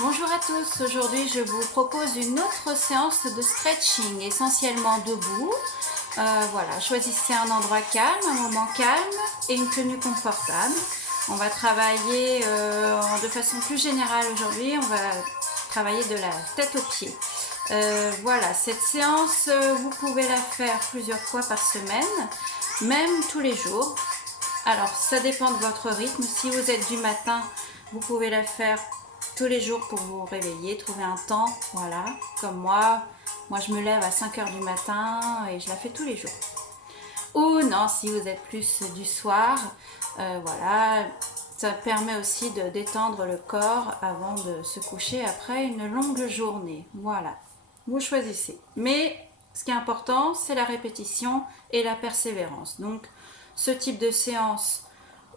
Bonjour à tous, aujourd'hui je vous propose une autre séance de stretching, essentiellement debout. Voilà, choisissez un endroit calme, un moment calme et une tenue confortable. On va travailler de façon plus générale aujourd'hui, on va travailler de la tête aux pieds. Voilà, cette séance, vous pouvez la faire plusieurs fois par semaine, même tous les jours. Alors, ça dépend de votre rythme. Si vous êtes du matin, vous pouvez la faire tous les jours pour vous réveiller, trouver un temps, voilà, comme moi. Moi, je me lève à 5 heures du matin et je la fais tous les jours. Ou non, si vous êtes plus du soir, voilà, ça permet aussi de détendre le corps avant de se coucher après une longue journée. Voilà, vous choisissez. Mais ce qui est important, c'est la répétition et la persévérance. Donc, ce type de séance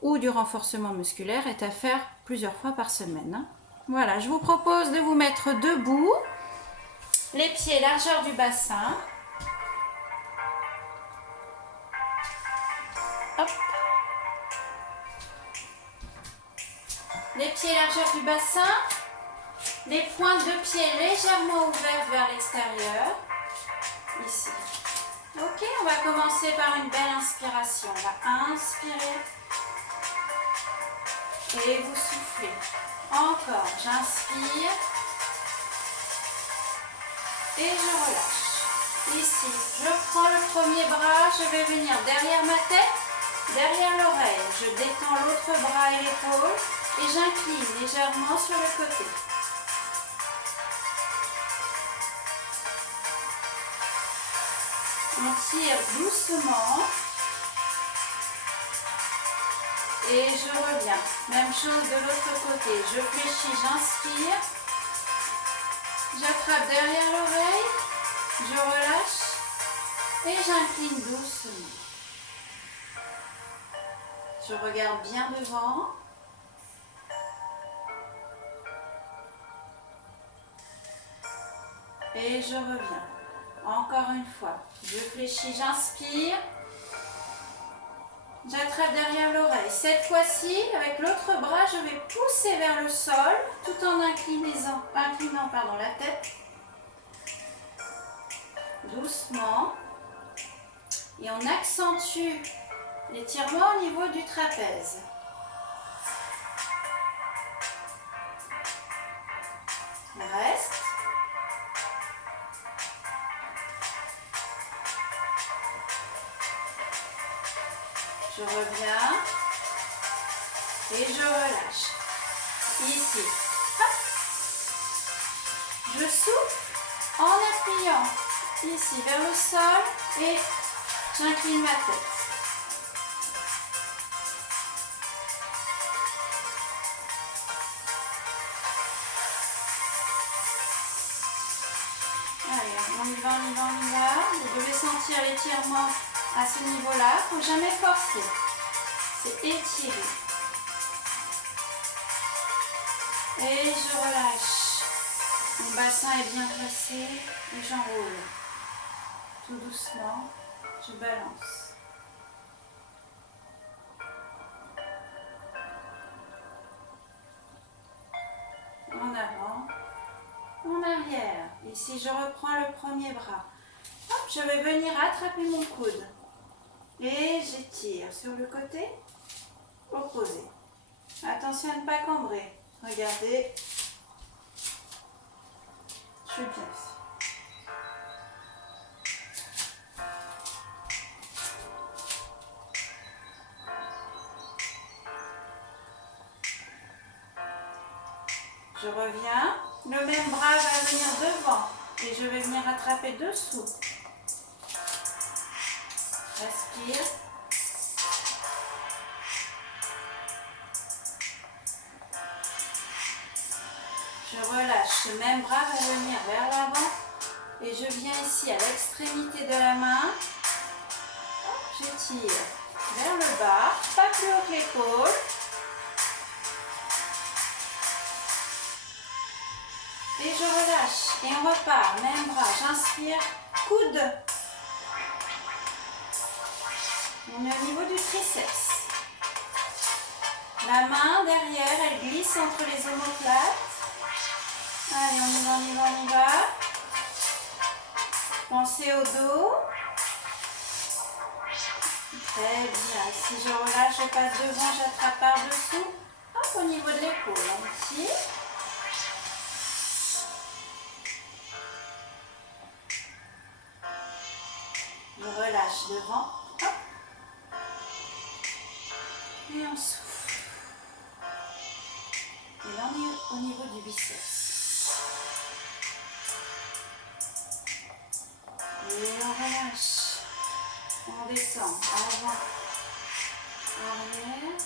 ou du renforcement musculaire est à faire plusieurs fois par semaine. Voilà, je vous propose de vous mettre debout, les pieds largeur du bassin. Hop. Les pieds largeur du bassin, les pointes de pied légèrement ouvertes vers l'extérieur. Ici. Ok, on va commencer par une belle inspiration. On va inspirer et vous soufflez. Encore, j'inspire et je relâche. Ici, je prends le premier bras, je vais venir derrière ma tête, derrière l'oreille. Je détends l'autre bras et l'épaule et j'incline légèrement sur le côté. On tire doucement et je reviens. Même chose de l'autre côté. Je fléchis, j'inspire. J'attrape derrière l'oreille, je relâche et j'incline doucement. Je regarde bien devant. Et je reviens. Encore une fois. Je fléchis, j'inspire. J'attrape derrière l'oreille. Cette fois-ci, avec l'autre bras, je vais pousser vers le sol tout en inclinant la tête. Doucement. Et on accentue l'étirement au niveau du trapèze. On reste. Je reviens et je relâche. Ici, hop. Je souffle en appuyant ici vers le sol et j'incline ma tête. Allez, on y va, on y va, on y va. Vous devez sentir l'étirement à ce niveau-là. Il ne faut jamais forcer. C'est étirer. Et je relâche. Mon bassin est bien placé et j'enroule. Tout doucement, je balance. En avant, en arrière. Ici, je reprends le premier bras. Hop, je vais venir attraper mon coude. Et j'étire sur le côté opposé. Attention à ne pas cambrer. Regardez. Je suis bien ici. Je reviens. Le même bras va venir devant. Et je vais venir attraper dessous. Respire. Je relâche. Ce même bras va venir vers l'avant. Et je viens ici à l'extrémité de la main. J'étire vers le bas. Pas plus haut que l'épaule. Et je relâche. Et on repart. Même bras. J'inspire. Coude. On est au niveau du triceps. La main derrière, elle glisse entre les omoplates. y va, on y va. Pensez au dos. Très bien. Si je relâche, je passe devant, j'attrape par-dessous. Hop, au niveau de l'épaule, ici. Je relâche devant. Hop. Et on souffle. Et là, on est au niveau du biceps. Et on relâche. On descend. Avant. Arrière.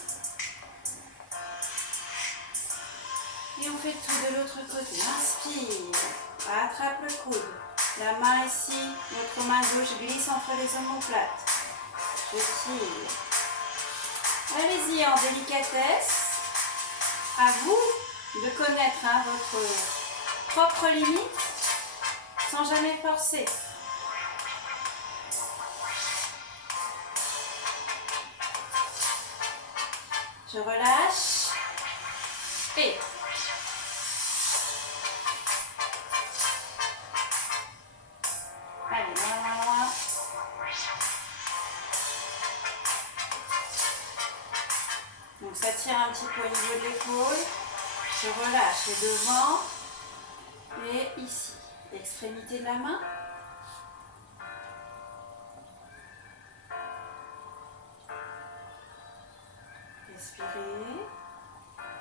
Et on fait tout de l'autre côté. Inspire. Attrape le coude. La main ici, notre main gauche glisse entre les omoplates. Je tire. Allez-y en délicatesse. À vous de connaître votre propre limite sans jamais forcer. Je relâche. Et allez, loin. Donc ça tire un petit peu au niveau de l'épaule. Je relâche et devant. Et ici, l'extrémité de la main. Respirez.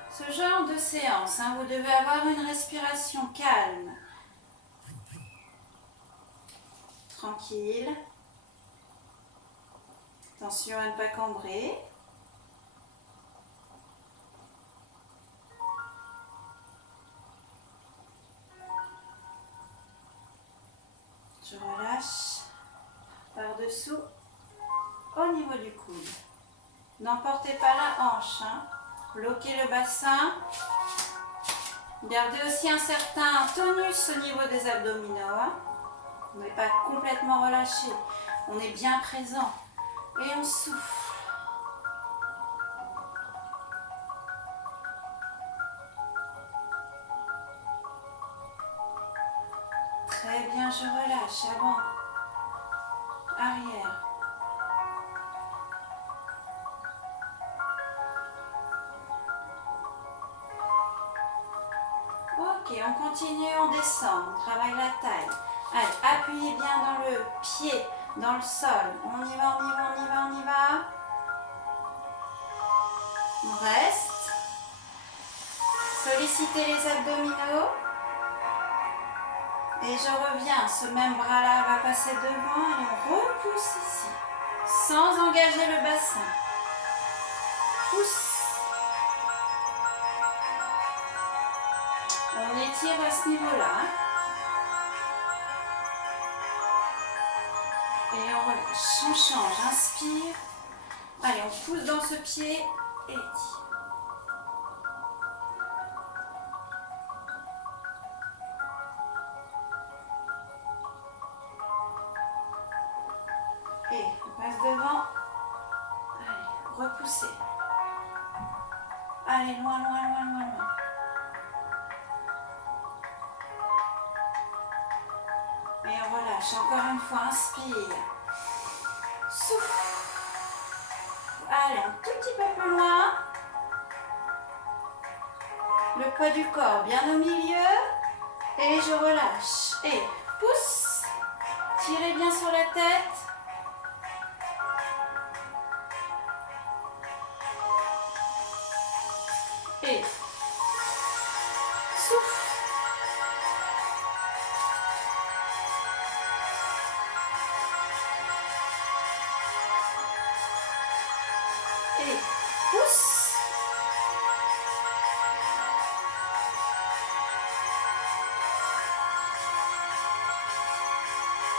Ce genre de séance, vous devez avoir une respiration calme. Tranquille. Attention à ne pas cambrer. Je relâche par-dessous au niveau du coude. N'emportez pas la hanche. Bloquez le bassin. Gardez aussi un certain tonus au niveau des abdominaux. On n'est pas complètement relâché. On est bien présent. Et on souffle. Très bien, je relâche. Avant. Arrière. Ok, on continue, on descend. On travaille la taille. Allez, appuyez bien dans le pied, dans le sol. On y va, on y va, on y va, on y va. On reste. Sollicitez les abdominaux. Et je reviens. Ce même bras-là va passer devant et on repousse ici. Sans engager le bassin. Pousse. On étire à ce niveau-là. Et on relâche. On change. Inspire. Allez, on pousse dans ce pied et étire. Et on passe devant. Allez, repoussez. Allez, loin, loin, loin, loin, loin. Et on relâche. Encore une fois, inspire. Souffle. Allez, un tout petit peu plus loin. Le poids du corps bien au milieu. Et je relâche. Et pousse. Tirez bien sur la tête. Et souffle. Et pousse.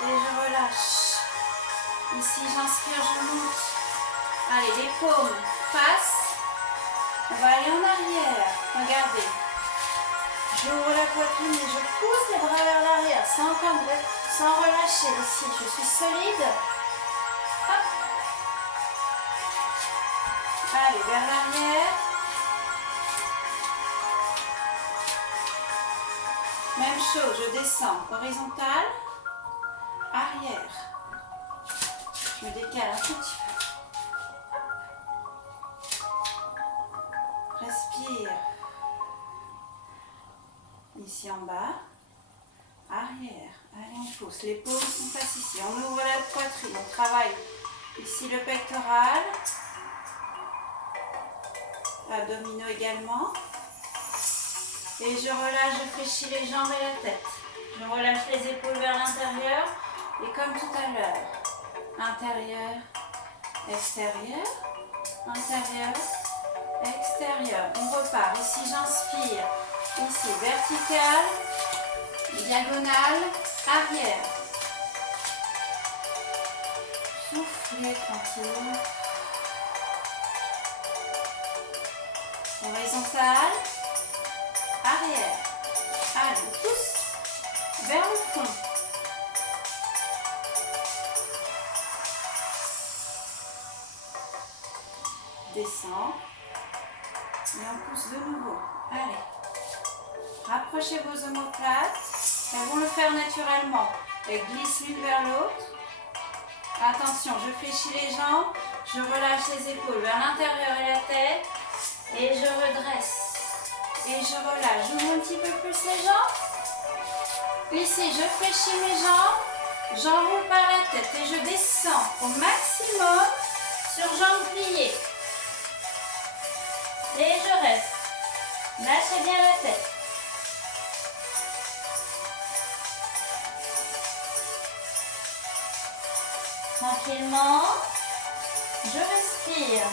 Et je relâche. Ici, j'inspire, je monte. Allez, les paumes face. On va aller en arrière. Regardez. J'ouvre la poitrine et je pousse les bras vers l'arrière sans relâcher. Ici, je suis solide. Hop. Allez, vers l'arrière. Même chose, je descends. Horizontale, arrière. Je me décale un tout petit peu. Respire. Ici en bas. Arrière. Allez, on pousse. Les paumes sont passent ici. On ouvre la poitrine. On travaille ici le pectoral. Abdominaux également. Et je relâche, je fléchis les jambes et la tête. Je relâche les épaules vers l'intérieur. Et comme tout à l'heure, intérieur, extérieur, intérieur, extérieur. On repart. Ici, j'inspire. Ici, vertical, diagonale, arrière. Soufflez tranquille. Horizontale, arrière. Allez, on pousse vers le fond. Descend. Et on pousse de nouveau. Allez. Rapprochez vos omoplates. Elles vont le faire naturellement. Elles glissent l'une vers l'autre. Attention, je fléchis les jambes. Je relâche les épaules vers l'intérieur et la tête. Et je redresse. Et je relâche. J'ouvre un petit peu plus les jambes. Ici, je fléchis mes jambes. J'enroule par la tête. Et je descends au maximum sur jambes pliées. Et je reste. Lâchez bien la tête. Tranquillement, je respire.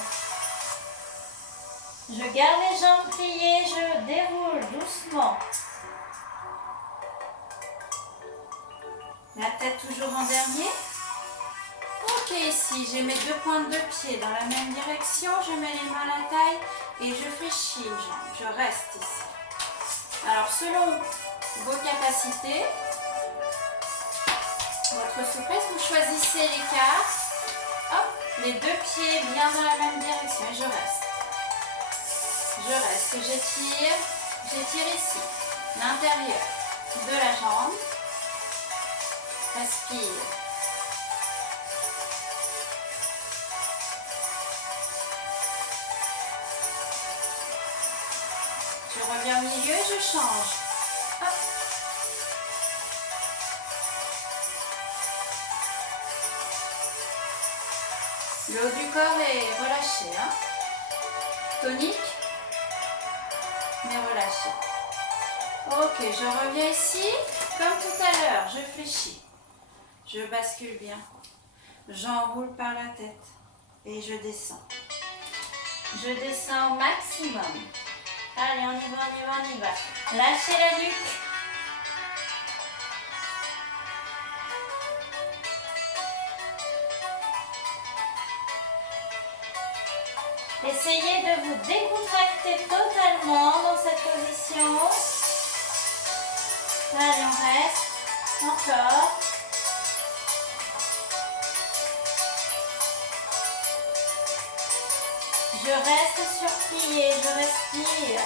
Je garde les jambes pliées, je déroule doucement. La tête toujours en dernier. Ok, ici, j'ai mes deux pointes de pied dans la même direction. Je mets les mains à la taille et je fléchis une jambe. Je reste ici. Alors, selon vos capacités, votre souplesse, vous choisissez l'écart. Hop, les deux pieds bien dans la même direction et je reste. Je reste, j'étire ici l'intérieur de la jambe. Respire. Je reviens au milieu, je change. Hop. Le haut du corps est relâché. Hein. Tonique, mais relâché. Ok, je reviens ici. Comme tout à l'heure, je fléchis. Je bascule bien. J'enroule par la tête. Et je descends. Je descends au maximum. Allez, on y va, on y va, on y va. Lâchez la nuque. Essayez de vous décontracter totalement dans cette position. Allez, on reste. Encore. Je reste sur plié, je respire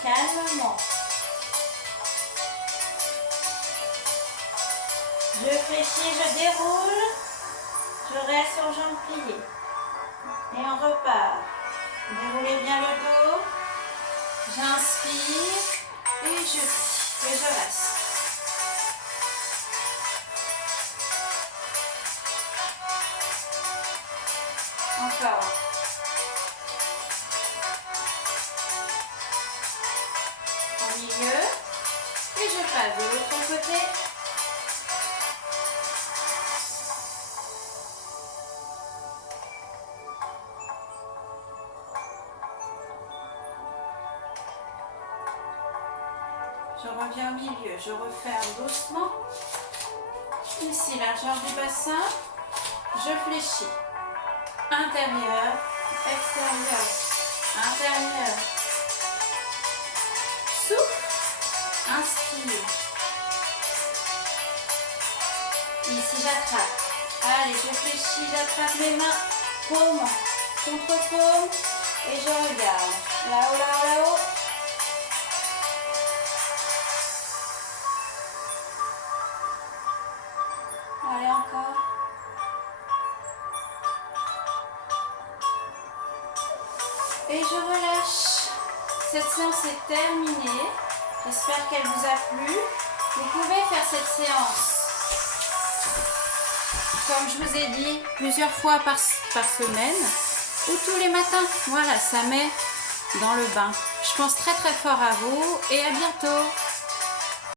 calmement. Je fléchis, je déroule. Je reste sur jambes pliées. Et on repart. Déroulez bien le dos. J'inspire et je plie. Et je reste. Encore. Au milieu. Et je passe de l'autre côté. Je reviens au milieu, je referme doucement. Ici, largeur du bassin. Je fléchis. Intérieur, extérieur, intérieur. Souffle. Inspire. Ici, j'attrape. Allez, je fléchis, j'attrape mes mains. Paume contre paume. Et je regarde. Là-haut, là-haut, là-haut. Et je relâche. Cette séance est terminée. J'espère qu'elle vous a plu. Vous pouvez faire cette séance, comme je vous ai dit, plusieurs fois par semaine ou tous les matins. Voilà, ça met dans le bain. Je pense très très fort à vous et à bientôt.